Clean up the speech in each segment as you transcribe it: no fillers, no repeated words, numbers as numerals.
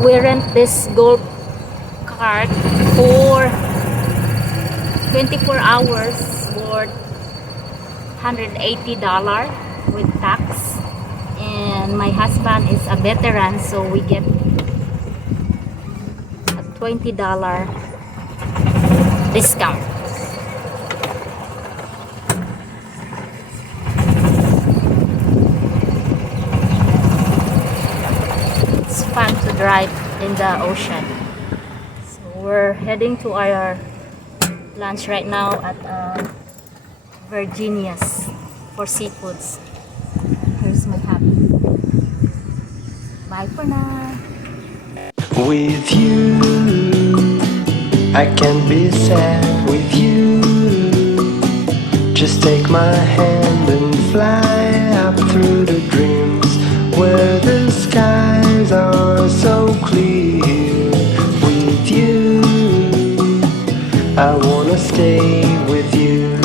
We rent this golf cart for 24 hours worth $180 with tax, and my husband is a veteran, so we get a $20 discount. It's fun to drive in the ocean. So we're heading to our lunch right now at Virginia's for seafoods. Here's my hubby. Bye for now. With you, I can be sad with you. Just take my hand and fly up through the dreams where the skies are so clear. With you, I wanna stay with you.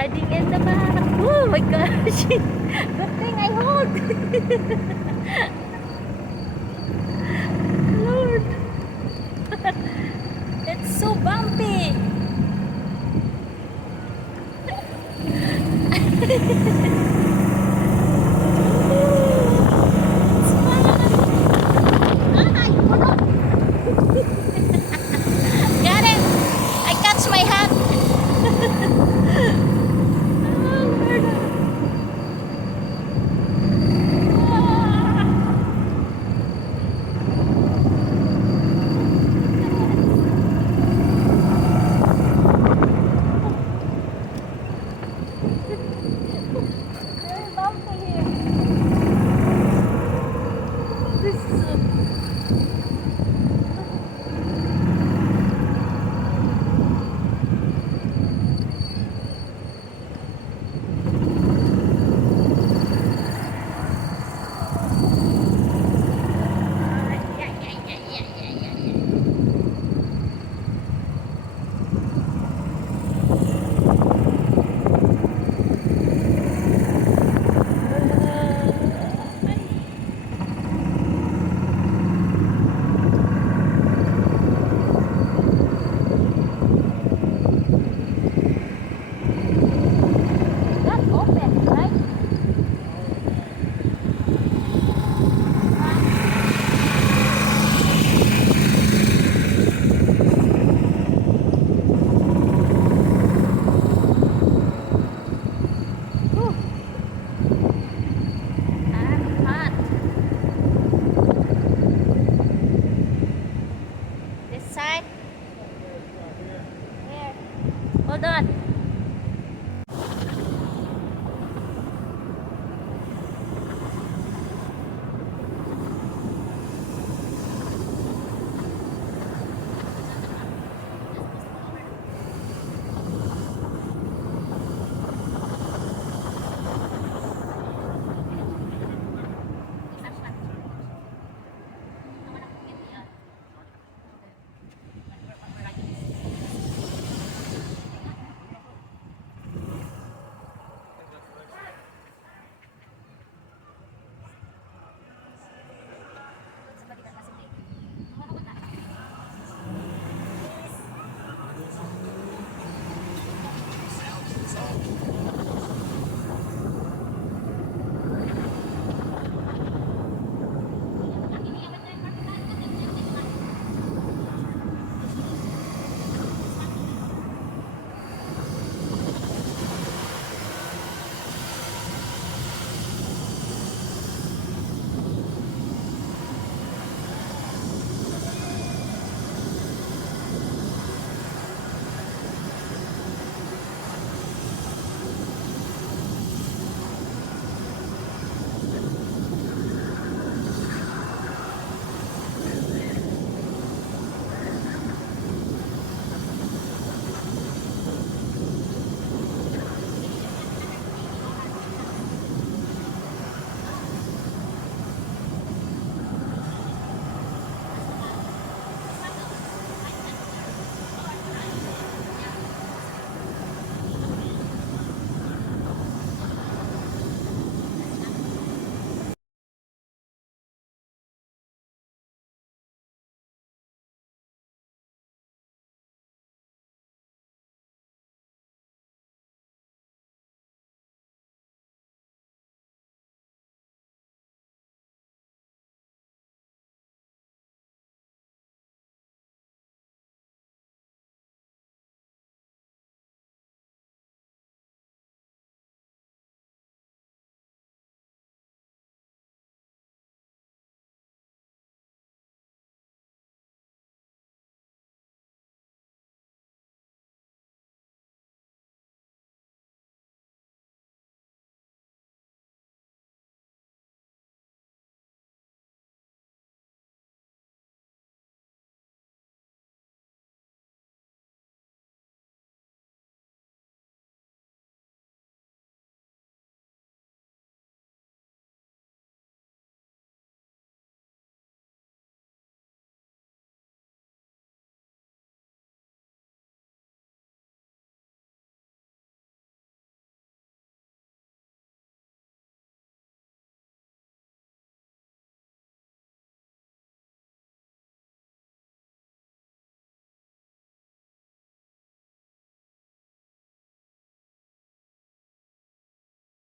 riding in the back. Oh my gosh. Good thing I hold. Lord. It's so bumpy. It's fun. Ay, puno. Got it. I catch my hat. Oh, Lord. Ah. Very bumpy here. This is not open, right? Whew. I'm hot. This side. Here. Hold on.